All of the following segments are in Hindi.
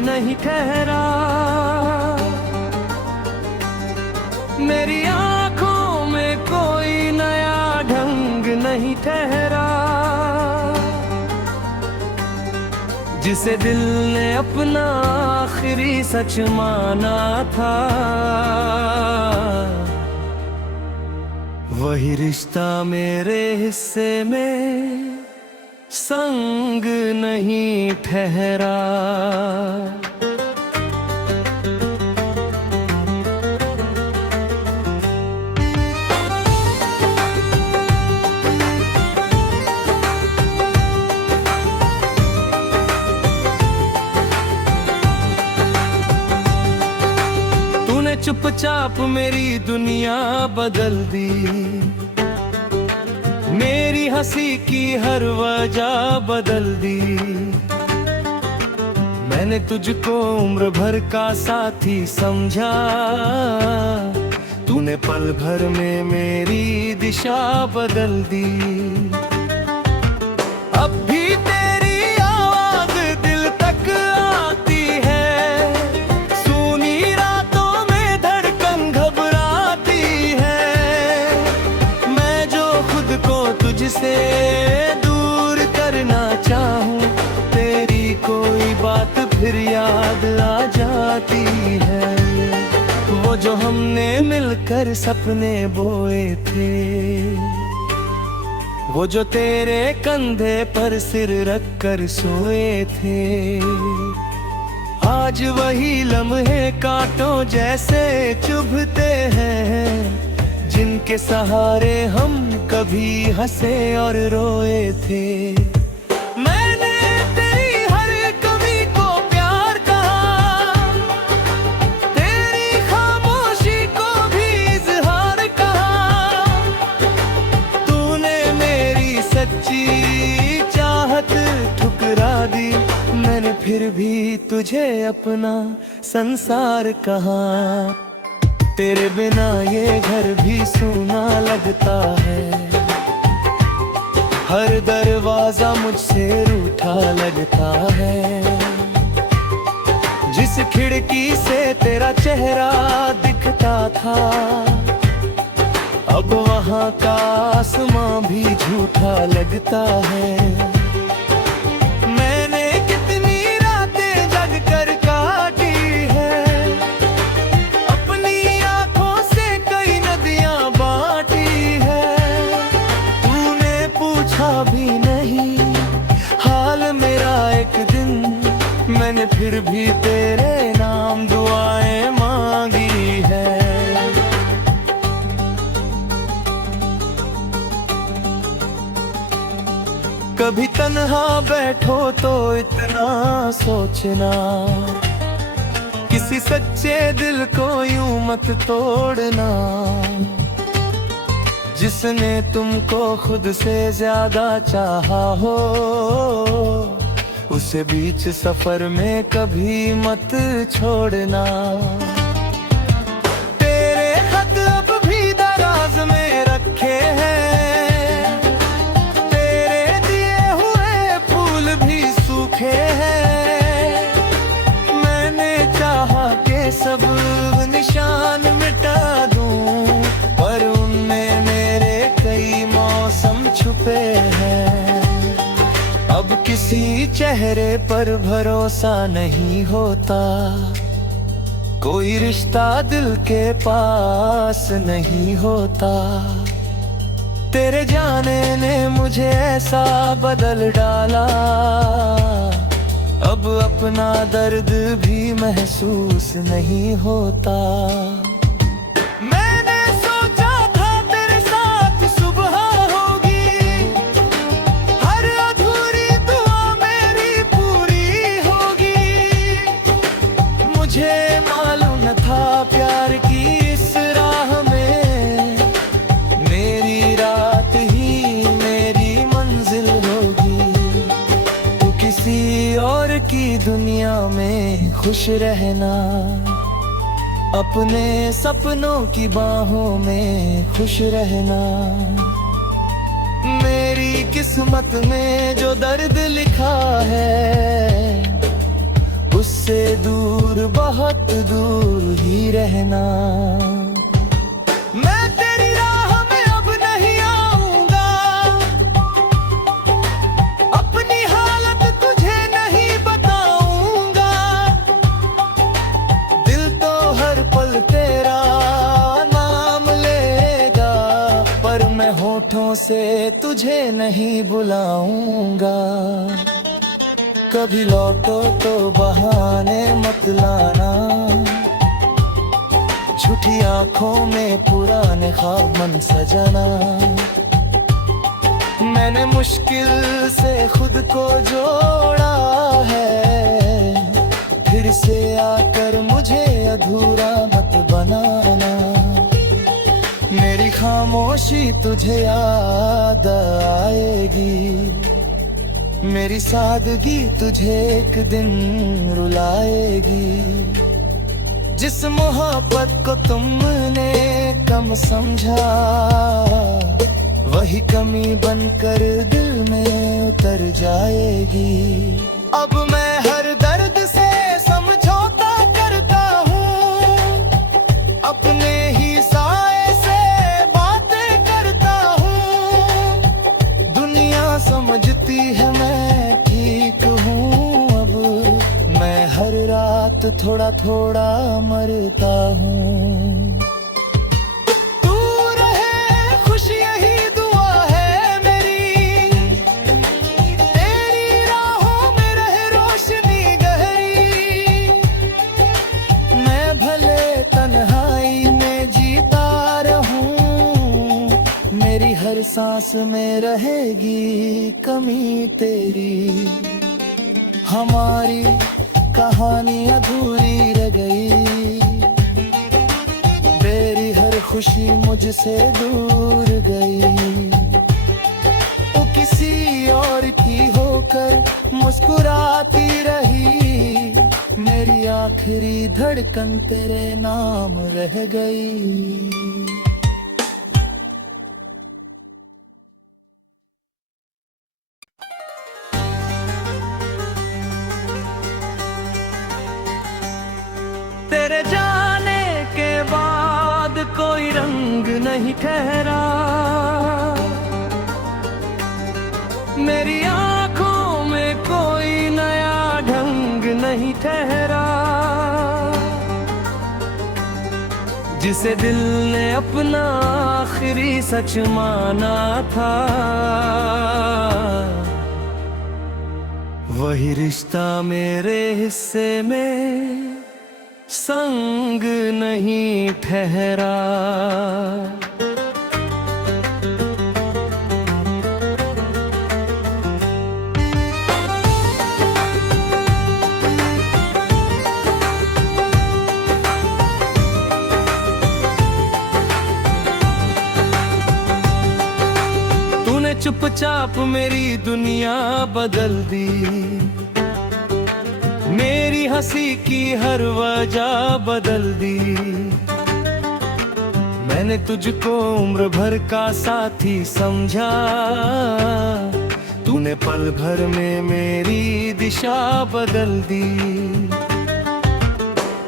नहीं ठहरा, मेरी आंखों में कोई नया ढंग नहीं ठहरा। जिसे दिल ने अपना आखिरी सच माना था, वही रिश्ता मेरे हिस्से में संग नहीं ठहरा। तूने चुपचाप मेरी दुनिया बदल दी, मेरी हंसी की हर वजह बदल दी। मैंने तुझको उम्र भर का साथी समझा, तूने पल भर में मेरी दिशा बदल दी। अब भी तेरी आवाज दिल तक आती है, सुनी रातों में धड़कन घबराती है। मैं जो खुद को तुझसे दूर करना चाहूं, तेरी कोई बात फिर याद आ जाती है। वो जो हमने मिलकर सपने बोए थे, वो जो तेरे कंधे पर सिर रख कर सोए थे, आज वही लम्हे कांटों जैसे चुभते हैं, जिनके सहारे हम कभी हंसे और रोए थे। मैंने तेरी हर कमी को प्यार कहा, तेरी खामोशी को भी इजहार कहा। तूने मेरी सच्ची चाहत ठुकरा दी, मैंने फिर भी तुझे अपना संसार कहा। तेरे बिना ये घर भी सूना लगता है, हर दरवाजा मुझसे रूठा लगता है। जिस खिड़की से तेरा चेहरा दिखता था, अब वहां का आसमां भी झूठा लगता है। मैंने कितनी रातें जग कर काटी है, अपनी आंखों से कई नदियां बांटी है। तूने पूछा भी नहीं हाल मेरा एक दिन, मैंने फिर भी तेरे नाम दुआएं मांगी है। कभी तन्हा बैठो तो इतना सोचना, किसी सच्चे दिल को यूं मत तोड़ना। जिसने तुमको खुद से ज्यादा चाहा हो, उसे बीच सफर में कभी मत छोड़ना। तेरे खत अब भी दराज में रखे हैं, तेरे दिए हुए फूल भी सूखे हैं। मैंने चाहा के सब निशान मिटा दूं, पर उनमें मेरे कई मौसम छुपे हैं। अब किसी चेहरे पर भरोसा नहीं होता, कोई रिश्ता दिल के पास नहीं होता। तेरे जाने ने मुझे ऐसा बदल डाला, अब अपना दर्द भी महसूस नहीं होता। मैंने सोचा था तेरे साथ सुबह होगी, हर अधूरी दुआ मेरी पूरी होगी। मुझे मालूम न था प्यार की इस राह में, मेरी रात ही मेरी मंजिल होगी। तू किसी और की दुनिया में खुश रहना, अपने सपनों की बाहों में खुश रहना। मेरी किस्मत में जो दर्द लिखा है, उस मुझसे दूर, बहुत दूर ही रहना। मैं तेरी राह में अब नहीं आऊंगा, अपनी हालत तुझे नहीं बताऊंगा। दिल तो हर पल तेरा नाम लेगा, पर मैं होठों से तुझे नहीं बुलाऊंगा। कभी लौटो तो बहाने मत लाना, झूठी आंखों में पुराने ख्वाब मन सजाना। मैंने मुश्किल से खुद को जोड़ा है, फिर से आकर मुझे अधूरा मत बनाना। मेरी खामोशी तुझे याद आएगी, मेरी सादगी तुझे एक दिन रुलाएगी। जिस मोहब्बत को तुमने कम समझा, वही कमी बनकर दिल में उतर जाएगी। अब मैं हर दर्द से समझौता करता हूँ, अपने ही साए से बातें करता हूँ। दुनिया समझती है मैं ठीक हूँ, अब मैं हर रात थोड़ा थोड़ा मरता हूँ। तू रहे खुश यही दुआ है मेरी, तेरी राहों में रहे रोशनी गहरी। मैं भले तन्हाई में जीता रहूं, मेरी हर सांस में रहेगी कमी तेरी। हमारी कहानी अधूरी रह गई, मेरी हर खुशी मुझसे दूर गई। वो किसी और की होकर मुस्कुराती रही, मेरी आखिरी धड़कन तेरे नाम रह गई। तेरे जाने के बाद कोई रंग नहीं ठहरा, मेरी आंखों में कोई नया ढंग नहीं ठहरा। जिसे दिल ने अपना आखिरी सच माना था, वही रिश्ता मेरे हिस्से में संग नहीं ठहरा। तूने चुपचाप मेरी दुनिया बदल दी, मेरी हंसी की हर वजह बदल दी। मैंने तुझको उम्र भर का साथी समझा, तूने पल भर में मेरी दिशा बदल दी।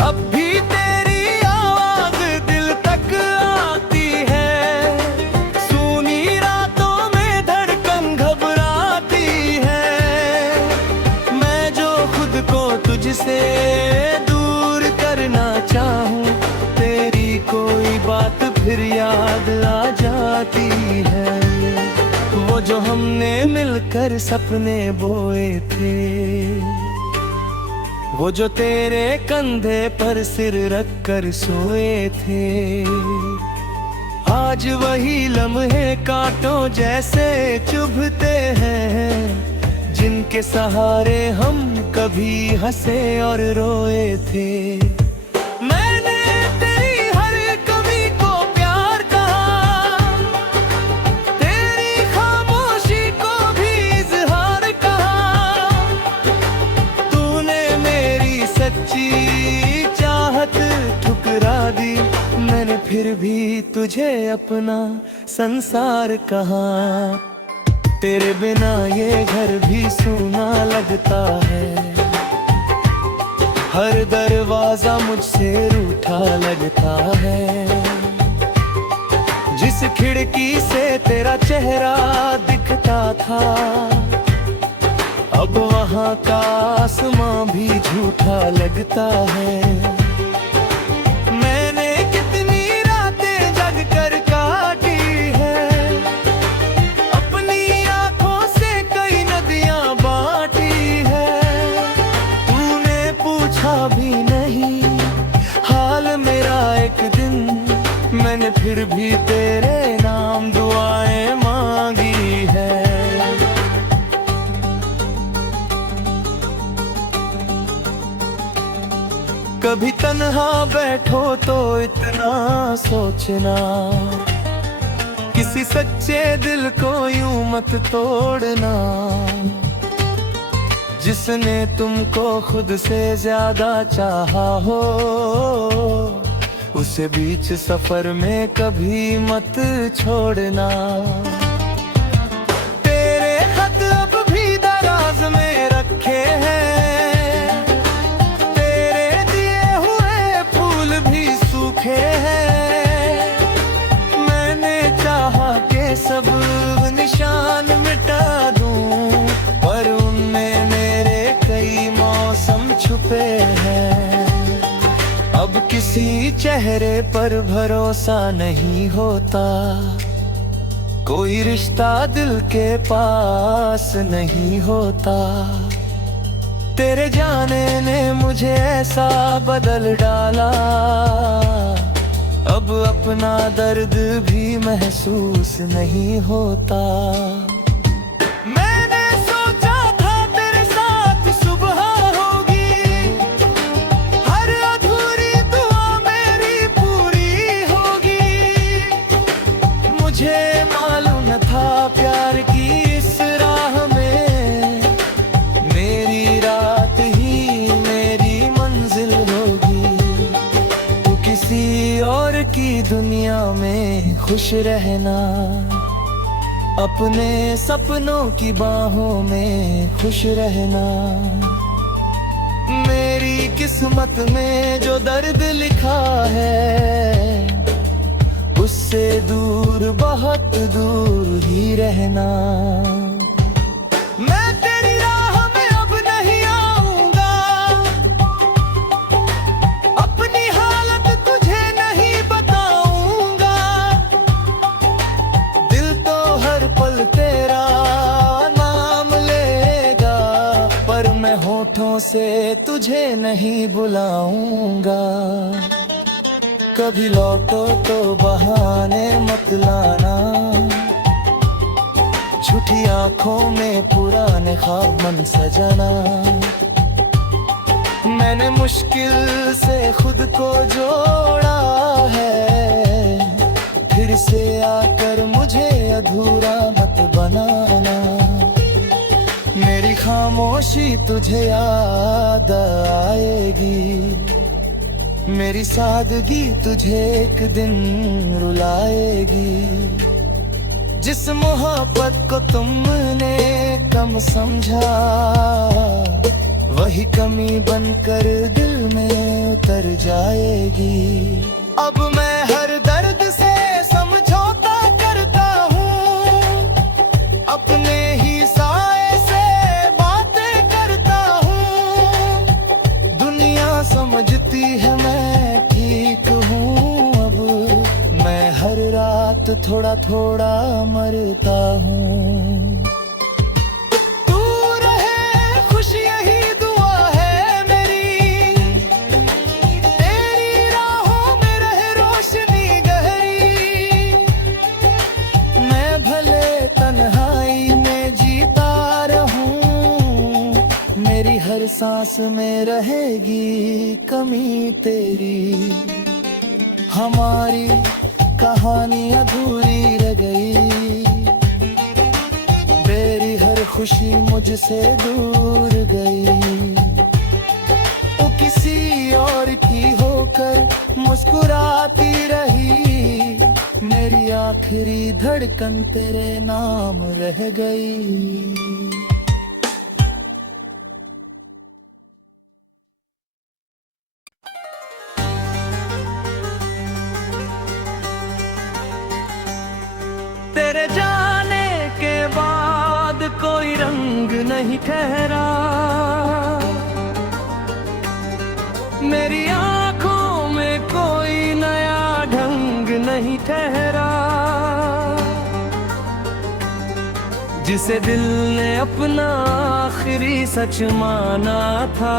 अब भी तेरी आवाज दिल तक आती है, सुनी रातों में धड़कन घबराती है। मैं जो खुद को तुझसे दूर करना चाहूं, तेरी कोई बात फिर याद आ जाती है। वो जो हमने मिलकर सपने बोए थे, वो जो तेरे कंधे पर सिर रख कर सोए थे। आज वही लम्हे कांटों जैसे चुभते हैं, जिनके सहारे हम कभी हंसे और रोए थे। मैंने तेरी हर कमी को प्यार कहा, तेरी खामोशी को भी इजहार कहा। तूने मेरी सच्ची चाहत ठुकरा दी, मैंने फिर भी तुझे अपना संसार कहा। तेरे बिना ये घर भी सूना लगता है, हर दरवाजा मुझसे रूठा लगता है। जिस खिड़की से तेरा चेहरा दिखता था, अब वहाँ का आसमां भी झूठा लगता है। मैंने कितनी रातें जग कर काटी है, अपनी आंखों से कई नदियां बांटी है। तूने पूछा भी नहीं हाल मेरा एक दिन, मैंने फिर भी तेरे नाम दुआएं मांगी है। कभी तन्हा बैठो तो इतना सोचना, किसी सच्चे दिल को यूं मत तोड़ना। जिसने तुमको खुद से ज्यादा चाहा हो, उसे बीच सफर में कभी मत छोड़ना। तेरे खत अब भी दराज में रखे हैं, तेरे दिए हुए फूल भी सूखे हैं। मैंने चाहा के सब निशान मिटा दूं, पर उनमें मेरे कई मौसम छुपे हैं। अब किसी चेहरे पर भरोसा नहीं होता, कोई रिश्ता दिल के पास नहीं होता। तेरे जाने ने मुझे ऐसा बदल डाला, अब अपना दर्द भी महसूस नहीं होता। मुझे मालूम न था प्यार की इस राह में, मेरी रात ही मेरी मंजिल होगी। तू किसी और की दुनिया में खुश रहना, अपने सपनों की बाहों में खुश रहना। मेरी किस्मत में जो दर्द लिखा है, उससे दूर बहुत दूर ही रहना। मैं तेरी राह में अब नहीं आऊंगा, अपनी हालत तुझे नहीं बताऊंगा। दिल तो हर पल तेरा नाम लेगा, पर मैं होठों से तुझे नहीं बुलाऊंगा। कभी लौटो तो बहाने मत लाना, झूठी आंखों में पुराने ख्वाब मन सजाना। मैंने मुश्किल से खुद को जोड़ा है, फिर से आकर मुझे अधूरा मत बनाना। मेरी खामोशी तुझे याद आएगी, मेरी सादगी तुझे एक दिन रुलाएगी। जिस मोहब्बत को तुमने कम समझा, वही कमी बनकर दिल में उतर जाएगी। अब मैं हर दर्द से समझौता करता हूँ, अपने ही साए से बातें करता हूँ। दुनिया समझती है मैं ठीक हूँ, अब मैं हर रात थोड़ा थोड़ा मरता हूँ। तू रहे खुश यही दुआ है मेरी, तेरी राहों में रहे रोशनी गहरी। मैं भले तन्हाई में जीता रहूं, मेरी हर सांस में रहेगी कमी तेरी। हमारी कहानी अधूरी रह गई, मेरी हर खुशी मुझसे दूर गई। वो किसी और की होकर मुस्कुराती रही, मेरी आखिरी धड़कन तेरे नाम रह गई। कोई रंग नहीं ठहरा, मेरी आंखों में कोई नया ढंग नहीं ठहरा। जिसे दिल ने अपना आखिरी सच माना था,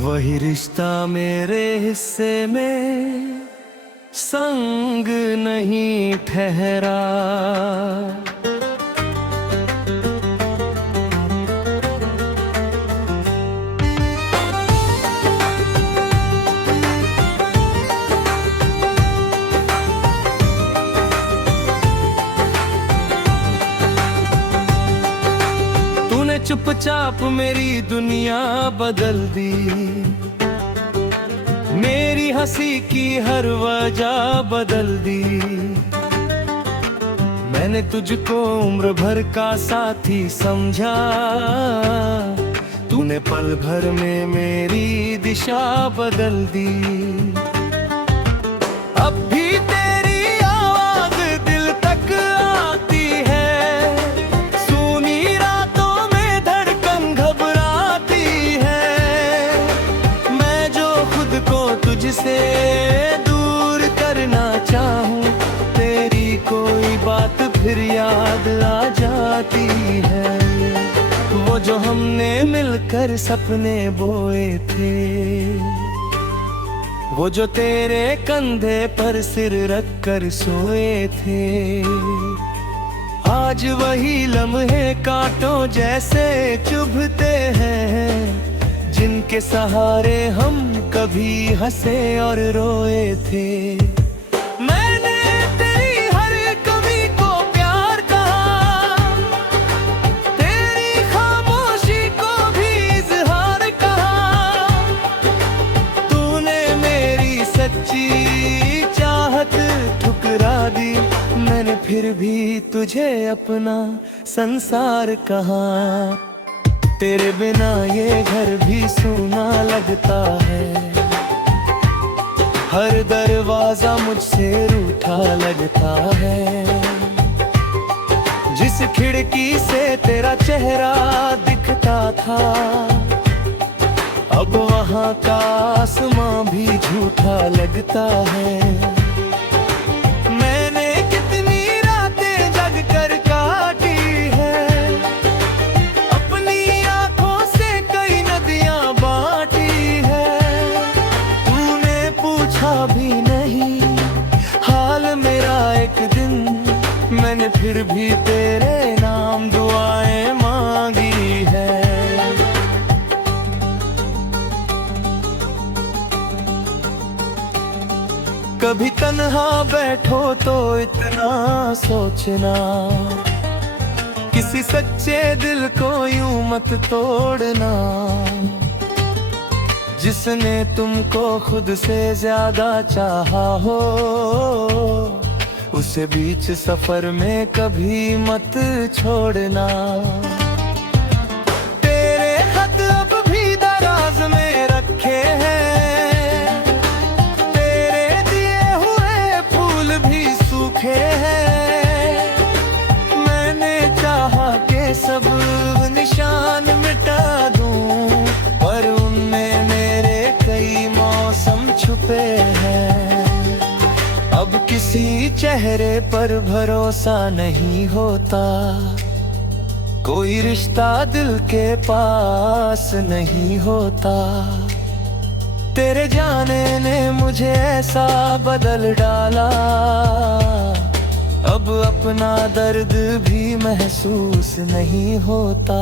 वही रिश्ता मेरे हिस्से में संग नहीं ठहरा। तूने चुपचाप मेरी दुनिया बदल दी, मेरी हंसी की हर वजह बदल दी। मैंने तुझको उम्र भर का साथी समझा, तूने पल भर में मेरी दिशा बदल दी। अब भी तेरी आवाज दिल तक आती है, सुनी रातों में धड़कन घबराती है। मैं जो खुद को तुझसे दूर करना चाहूं, तेरी कोई बात फिर याद आ जाती है। वो जो हमने मिलकर सपने बोए थे, वो जो तेरे कंधे पर सिर रख कर सोए थे, आज वही लम्हे कांटों जैसे चुभते हैं, जिनके सहारे हम कभी हंसे और रोए थे। मैंने तेरी हर कमी को प्यार कहा, तेरी खामोशी को भी इजहार कहा। तूने मेरी सच्ची चाहत ठुकरा दी, मैंने फिर भी तुझे अपना संसार कहा। तेरे बिना ये घर भी सूना लगता है, हर दरवाजा मुझसे रूठा लगता है। जिस खिड़की से तेरा चेहरा दिखता था, अब वहाँ का आसमां भी झूठा लगता है। मैंने कितनी रातें जग कर काटी है, अपनी आंखों से कई नदियां बांटी है। तूने पूछा भी नहीं हाल मेरा एक दिन, मैंने फिर भी तेरे नाम दुआएं मांगी है। कभी तन्हा बैठो तो इतना सोचना, किसी सच्चे दिल को यूं मत तोड़ना। जिसने तुमको खुद से ज्यादा चाहा हो, उसे बीच सफर में कभी मत छोड़ना। तेरे खत अब भी दराज में रखे हैं, तेरे दिए हुए फूल भी सूखे हैं। मैंने चाहा के सब निशान मिटा दूं, पर उनमें मेरे कई मौसम छुपे हैं। अब किसी चेहरे पर भरोसा नहीं होता, कोई रिश्ता दिल के पास नहीं होता। तेरे जाने ने मुझे ऐसा बदल डाला, अब अपना दर्द भी महसूस नहीं होता।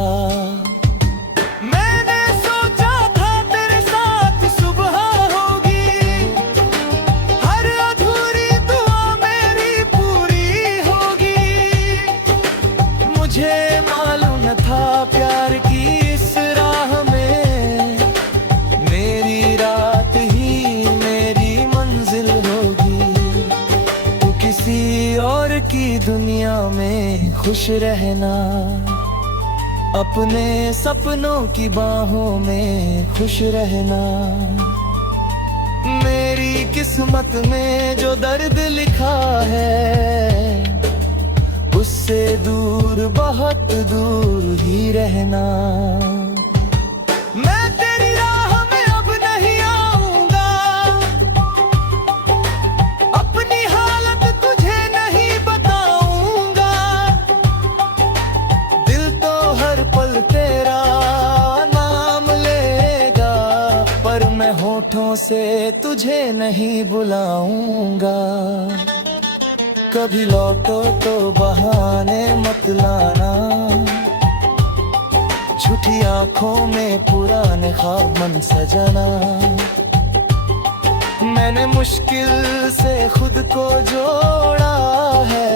मैंने सोचा था तेरे साथ सुबह होगी, हर अधूरी दुआ मेरी पूरी होगी। मुझे मालूम न था प्यार की इस राह में, मेरी रात ही मेरी मंजिल होगी। तू किसी और की दुनिया में खुश रहना, अपने सपनों की बाहों में खुश रहना। मेरी किस्मत में जो दर्द लिखा है, मुझसे दूर, बहुत दूर ही रहना। मैं तेरी राह में अब नहीं आऊंगा, अपनी हालत तुझे नहीं बताऊंगा। दिल तो हर पल तेरा नाम लेगा, पर मैं होठों से तुझे नहीं बुलाऊंगा। कभी लौटो तो बहाने मत लाना, झूठी आंखों में पुराने ख्वाब मन सजाना। मैंने मुश्किल से खुद को जोड़ा है,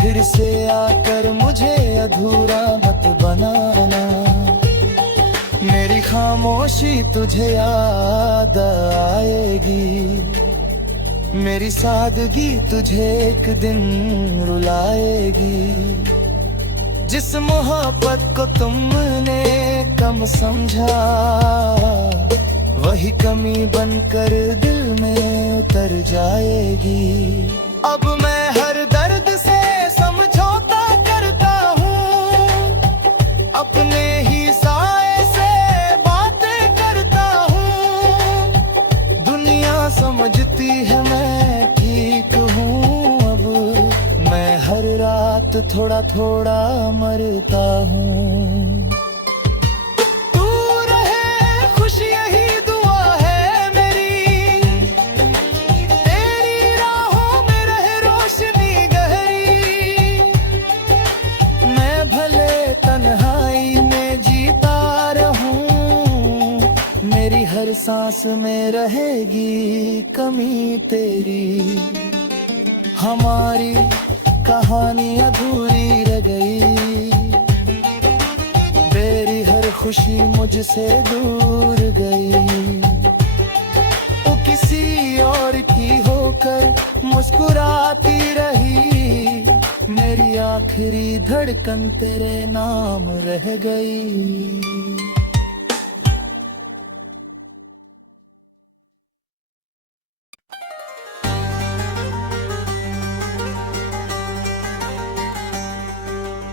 फिर से आकर मुझे अधूरा मत बनाना। मेरी खामोशी तुझे याद आएगी, मेरी सादगी तुझे एक दिन रुलाएगी। जिस मोहब्बत को तुमने कम समझा, वही कमी बनकर दिल में उतर जाएगी। अब मैं हर दर्द से समझौता करता हूँ, अपने ही साए से बातें करता हूँ। दुनिया समझती है मैं ठीक हूँ, अब मैं हर रात थोड़ा थोड़ा मरता हूँ। तू रहे खुश यही दुआ है मेरी, तेरी राहों में रहे रोशनी गहरी। मैं भले तन्हाई में जीता रहूं, मेरी हर सांस में रहेगी कमी तेरी। हमारी कहानी अधूरी रह गई, तेरी हर खुशी मुझसे दूर गई। वो किसी और की होकर मुस्कुराती रही, मेरी आखिरी धड़कन तेरे नाम रह गई।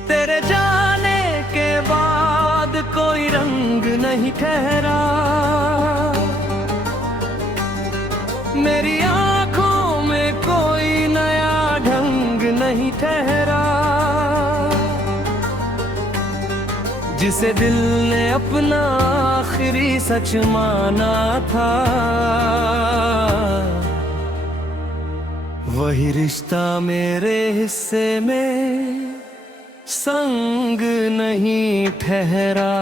तेरे जाने के बाद कोई रंग नहीं ठहरा, मेरी आंखों में कोई नया ढंग नहीं ठहरा। जिसे दिल ने अपना आखिरी सच माना था, वही रिश्ता मेरे हिस्से में संग नहीं ठहरा।